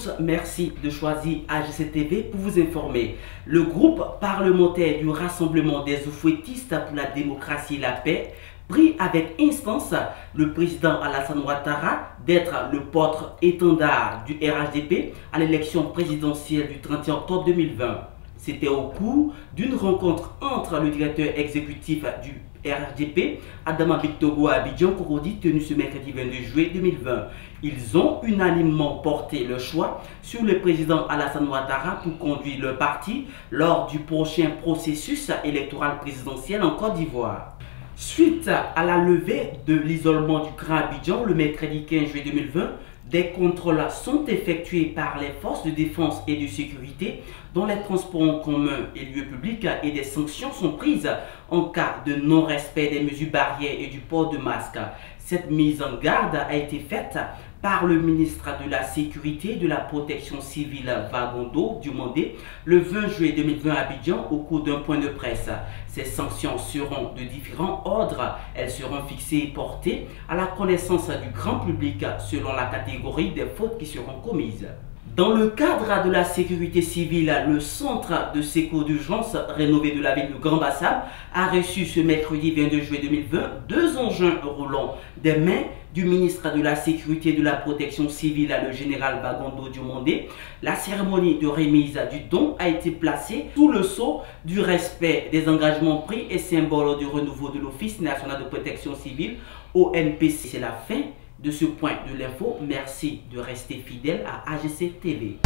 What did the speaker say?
tous, merci de choisir AGC TV pour vous informer. Le groupe parlementaire du Rassemblement des Oufouettistes pour la démocratie et la paix prie avec instance le président Alassane Ouattara d'être le porte-étendard du RHDP à l'élection présidentielle du 31 octobre 2020. C'était au cours d'une rencontre entre le directeur exécutif du RHDP, Adama Bictogo à Abidjan, Cocody, tenue ce mercredi 22 juillet 2020. Ils ont unanimement porté le choix sur le président Alassane Ouattara pour conduire le parti lors du prochain processus électoral présidentiel en Côte d'Ivoire. Suite à la levée de l'isolement du Grand Abidjan le mercredi 15 juillet 2020, des contrôles sont effectués par les forces de défense et de sécurité dans les transports en commun et lieux publics et des sanctions sont prises en cas de non-respect des mesures barrières et du port de masque. Cette mise en garde a été faite par le ministre de la Sécurité et de la Protection civile Vagondo Diomandé le 20 juillet 2020 à Abidjan au cours d'un point de presse. Ces sanctions seront de différents ordres. Elles seront fixées et portées à la connaissance du grand public selon la catégorie des fautes qui seront commises. Dans le cadre de la sécurité civile, le centre de secours d'urgence rénové de la ville de Grand-Bassam a reçu ce mercredi 22 juillet 2020 deux engins roulants des mains du ministre de la Sécurité et de la Protection civile, le général Vagondo Diomandé. La cérémonie de remise du don a été placée sous le sceau du respect des engagements pris et symbole du renouveau de l'Office national de protection civile, ONPC. C'est la fin de ce point de l'info. Merci de rester fidèle à AGC TV.